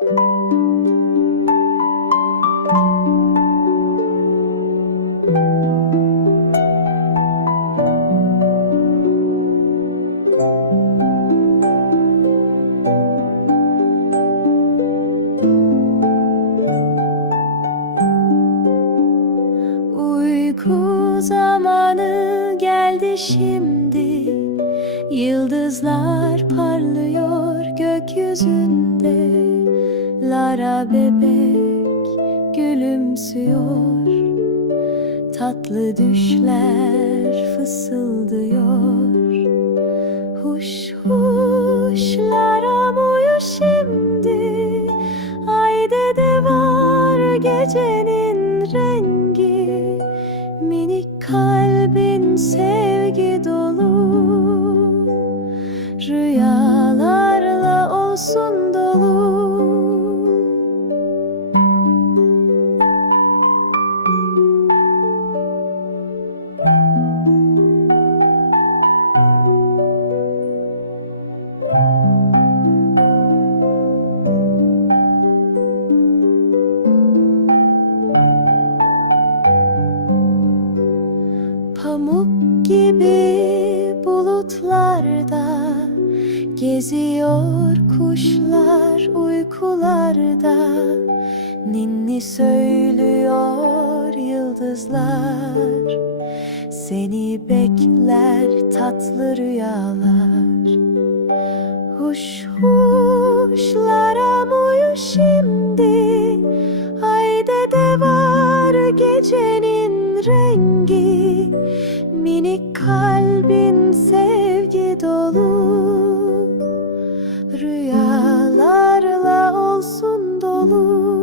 Uyku zamanı geldi şimdi. Yıldızlar parlıyor gökyüzünde Lara bebek gülümsüyor. Tatlı düşler fısıldıyor. Huş huş Lara uyu şimdi. Ayda de var gecenin rengi. Minik kalbin sevgi dolu. Rüyalarla olsun Pamuk gibi bulutlarda Geziyor kuşlar uykularda. Ninni söylüyor yıldızlar Seni bekler tatlı rüyalar. Huş huşlara uyu şimdi? Hayde de var gecenin rengi Minik kalbim sevgi dolu. Rüyalarla olsun dolu.